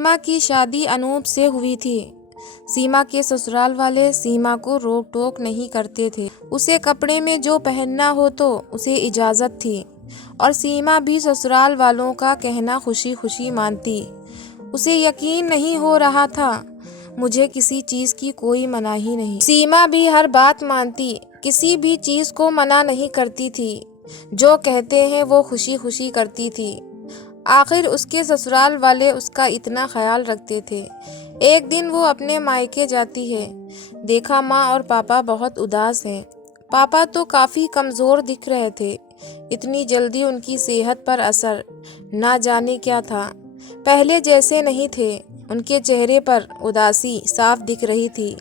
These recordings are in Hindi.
सीमा की शादी अनूप से हुई थी। सीमा के ससुराल वाले सीमा को रोक टोक नहीं करते थे। उसे कपड़े में जो पहनना हो तो उसे इजाज़त थी और सीमा भी ससुराल वालों का कहना खुशी खुशी मानती। उसे यकीन नहीं हो रहा था, मुझे किसी चीज़ की कोई मनाही नहीं। सीमा भी हर बात मानती, किसी भी चीज़ को मना नहीं करती थी। जो कहते हैं वो खुशी खुशी करती थी। आखिर उसके ससुराल वाले उसका इतना ख्याल रखते थे। एक दिन वो अपने मायके जाती है। देखा माँ और पापा बहुत उदास हैं। पापा तो काफ़ी कमज़ोर दिख रहे थे। इतनी जल्दी उनकी सेहत पर असर, ना जाने क्या था। पहले जैसे नहीं थे। उनके चेहरे पर उदासी साफ दिख रही थी।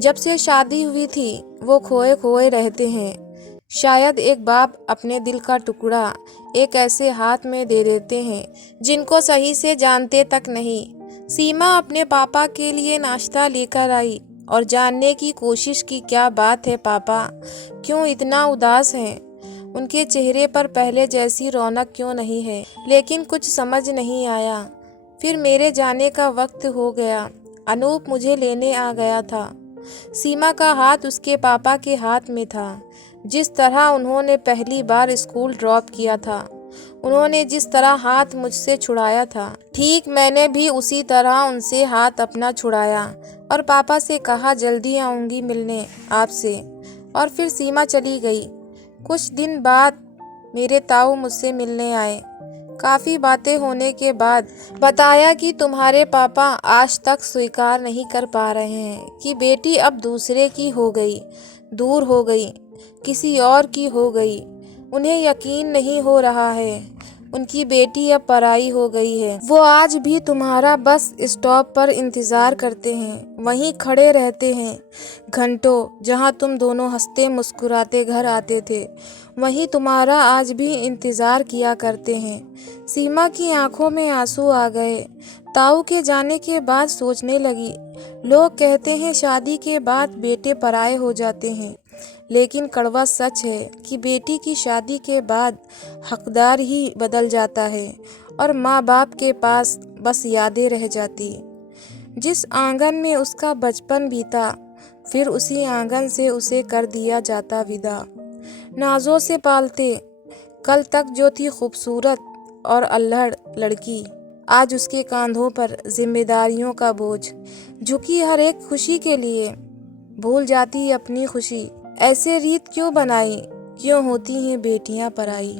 जब से शादी हुई थी वो खोए खोए रहते हैं। शायद एक बाप अपने दिल का टुकड़ा एक ऐसे हाथ में दे देते हैं जिनको सही से जानते तक नहीं। सीमा अपने पापा के लिए नाश्ता लेकर आई और जानने की कोशिश की, क्या बात है पापा, क्यों इतना उदास हैं? उनके चेहरे पर पहले जैसी रौनक क्यों नहीं है? लेकिन कुछ समझ नहीं आया। फिर मेरे जाने का वक्त हो गया। अनूप मुझे लेने आ गया था। सीमा का हाथ उसके पापा के हाथ में था। जिस तरह उन्होंने पहली बार स्कूल ड्रॉप किया था, उन्होंने जिस तरह हाथ मुझसे छुड़ाया था, ठीक मैंने भी उसी तरह उनसे हाथ अपना छुड़ाया और पापा से कहा जल्दी आऊँगी मिलने आपसे। और फिर सीमा चली गई। कुछ दिन बाद मेरे ताऊ मुझसे मिलने आए। काफ़ी बातें होने के बाद बताया कि तुम्हारे पापा आज तक स्वीकार नहीं कर पा रहे हैं कि बेटी अब दूसरे की हो गई, दूर हो गई, किसी और की हो गई। उन्हें यकीन नहीं हो रहा है उनकी बेटी अब पराई हो गई है। वो आज भी तुम्हारा बस स्टॉप पर इंतज़ार करते हैं, वहीं खड़े रहते हैं घंटों। जहां तुम दोनों हंसते मुस्कुराते घर आते थे, वहीं तुम्हारा आज भी इंतज़ार किया करते हैं। सीमा की आंखों में आंसू आ गए। ताऊ के जाने के बाद सोचने लगी, लोग कहते हैं शादी के बाद बेटे पराये हो जाते हैं, लेकिन कड़वा सच है कि बेटी की शादी के बाद हकदार ही बदल जाता है और माँ बाप के पास बस यादें रह जाती। जिस आंगन में उसका बचपन बीता, फिर उसी आंगन से उसे कर दिया जाता विदा। नाजों से पालते, कल तक जो थी खूबसूरत और अल्हड़ लड़की, आज उसके कांधों पर जिम्मेदारियों का बोझ। झुकी हर एक खुशी के लिए, भूल जाती अपनी खुशी। ऐसे रीत क्यों बनाई, क्यों होती हैं बेटियां पराई।